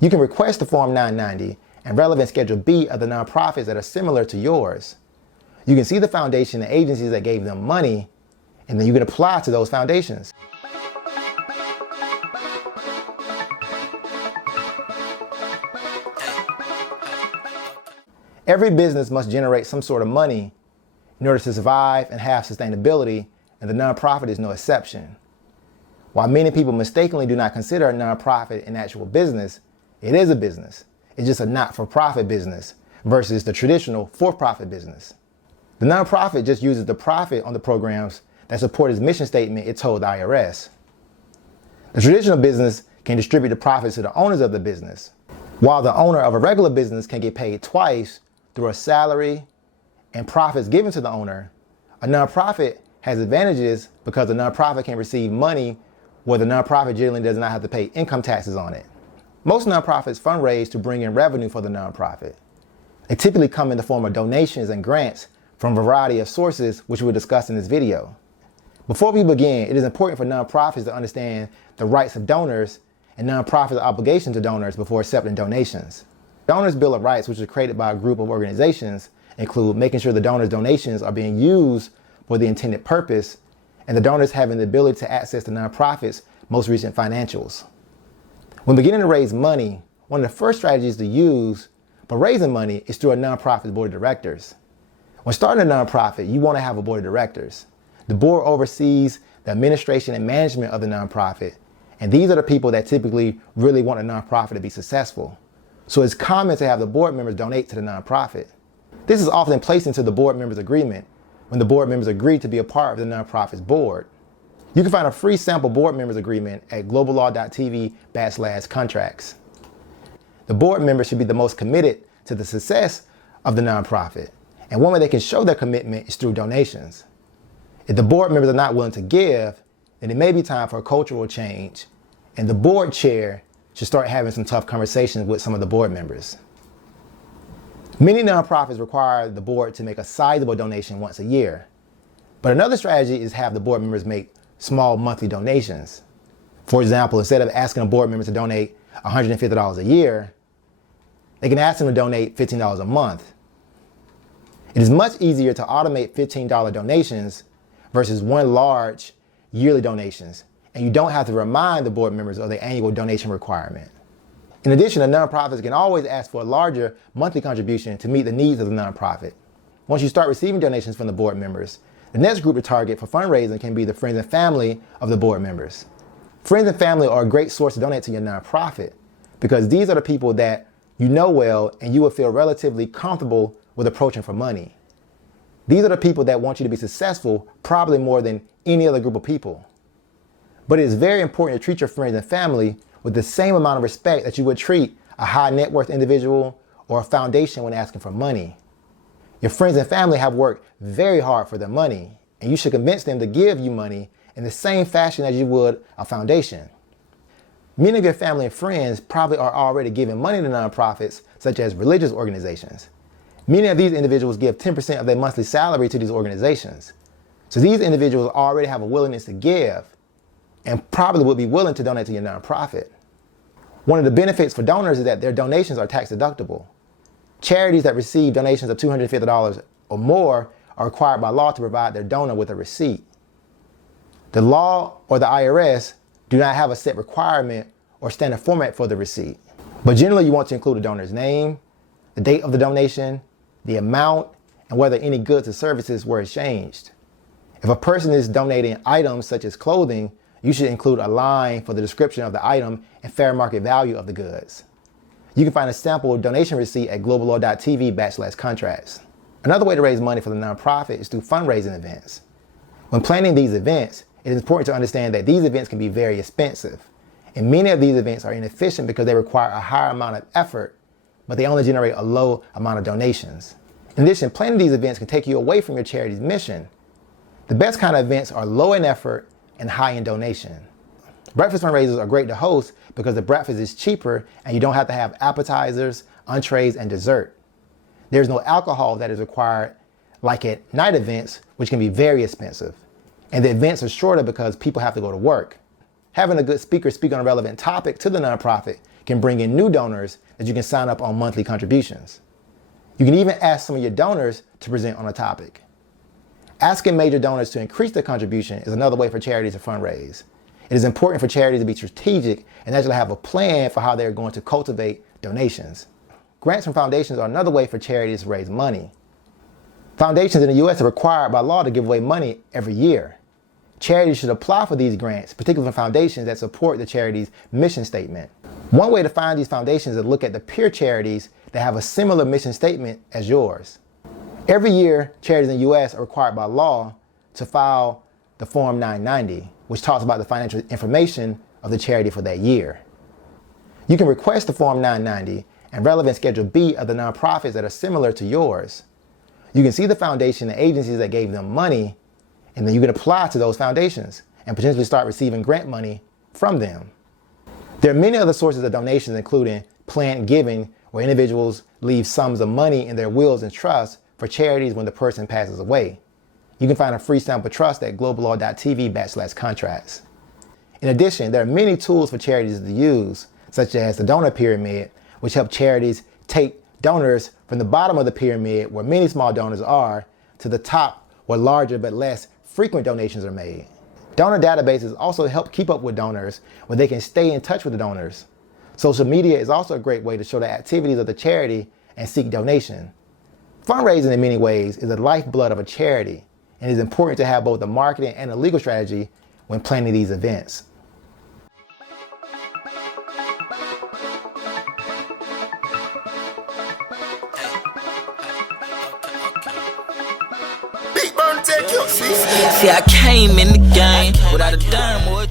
You can request the Form 990 and relevant Schedule B of the nonprofits that are similar to yours. You can see the foundation and agencies that gave them money, and then you can apply to those foundations. Every business must generate some sort of money in order to survive and have sustainability, and the nonprofit is no exception. While many people mistakenly do not consider a nonprofit an actual business, it is a business. It's just a not-for-profit business versus the traditional for-profit business. The nonprofit just uses the profit on the programs that support its mission statement it told the IRS. The traditional business can distribute the profits to the owners of the business, while the owner of a regular business can get paid twice through a salary and profits given to the owner. A nonprofit has advantages because the nonprofit can receive money where the nonprofit generally does not have to pay income taxes on it. Most nonprofits fundraise to bring in revenue for the nonprofit. They typically come in the form of donations and grants from a variety of sources, which we'll discuss in this video. Before we begin, it is important for nonprofits to understand the rights of donors and nonprofits' obligation to donors before accepting donations. Donors' Bill of Rights, which was created by a group of organizations, include making sure the donors' donations are being used for the intended purpose, and the donors having the ability to access the nonprofit's most recent financials. When beginning to raise money, one of the first strategies to use for raising money is through a nonprofit's board of directors. When starting a nonprofit, you want to have a board of directors. The board oversees the administration and management of the nonprofit, and these are the people that typically really want a nonprofit to be successful. So it's common to have the board members donate to the nonprofit. This is often placed into the board members' agreement when the board members agree to be a part of the nonprofit's board. You can find a free sample board members agreement at globallaw.tv/contracts. The board members should be the most committed to the success of the nonprofit, and one way they can show their commitment is through donations. If the board members are not willing to give, then it may be time for a cultural change, and the board chair should start having some tough conversations with some of the board members. Many nonprofits require the board to make a sizable donation once a year, but another strategy is have the board members make small monthly donations. For example, instead of asking a board member to donate $150 a year, they can ask them to donate $15 a month. It is much easier to automate $15 donations versus one large yearly donations, and you don't have to remind the board members of the annual donation requirement. In addition, the nonprofits can always ask for a larger monthly contribution to meet the needs of the nonprofit. Once you start receiving donations from the board members, the next group to target for fundraising can be the friends and family of the board members. Friends and family are a great source to donate to your nonprofit because these are the people that you know well and you will feel relatively comfortable with approaching for money. These are the people that want you to be successful probably more than any other group of people. But it is very important to treat your friends and family with the same amount of respect that you would treat a high net worth individual or a foundation when asking for money. Your friends and family have worked very hard for their money, and you should convince them to give you money in the same fashion as you would a foundation. Many of your family and friends probably are already giving money to nonprofits such as religious organizations. Many of these individuals give 10% of their monthly salary to these organizations. So these individuals already have a willingness to give and probably would be willing to donate to your nonprofit. One of the benefits for donors is that their donations are tax deductible. Charities that receive donations of $250 or more are required by law to provide their donor with a receipt. The law or the IRS do not have a set requirement or standard format for the receipt. But generally you want to include the donor's name, the date of the donation, the amount, and whether any goods or services were exchanged. If a person is donating items such as clothing, you should include a line for the description of the item and fair market value of the goods. You can find a sample donation receipt at globallaw.tv/contracts. Another way to raise money for the nonprofit is through fundraising events. When planning these events, it is important to understand that these events can be very expensive, and many of these events are inefficient because they require a higher amount of effort, but they only generate a low amount of donations. In addition, planning these events can take you away from your charity's mission. The best kind of events are low in effort and high in donation. Breakfast fundraisers are great to host because the breakfast is cheaper and you don't have to have appetizers, entrees, and dessert. There's no alcohol that is required like at night events, which can be very expensive. And the events are shorter because people have to go to work. Having a good speaker speak on a relevant topic to the nonprofit can bring in new donors that you can sign up on monthly contributions. You can even ask some of your donors to present on a topic. Asking major donors to increase their contribution is another way for charities to fundraise. It is important for charities to be strategic and actually have a plan for how they're going to cultivate donations. Grants from foundations are another way for charities to raise money. Foundations in the U.S. are required by law to give away money every year. Charities should apply for these grants, particularly for foundations that support the charity's mission statement. One way to find these foundations is to look at the peer charities that have a similar mission statement as yours. Every year, charities in the U.S. are required by law to file the Form 990, which talks about the financial information of the charity for that year. You can request the Form 990 and relevant Schedule B of the nonprofits that are similar to yours. You can see the foundation and agencies that gave them money, and then you can apply to those foundations and potentially start receiving grant money from them. There are many other sources of donations, including planned giving, where individuals leave sums of money in their wills and trusts for charities when the person passes away. You can find a free sample trust at globallaw.tv/contracts. In addition, there are many tools for charities to use, such as the donor pyramid, which help charities take donors from the bottom of the pyramid, where many small donors are, to the top, where larger but less frequent donations are made. Donor databases also help keep up with donors, where they can stay in touch with the donors. Social media is also a great way to show the activities of the charity and seek donation. Fundraising in many ways is the lifeblood of a charity, and it is important to have both a marketing and a legal strategy when planning these events. See, I came in the game without a dime or a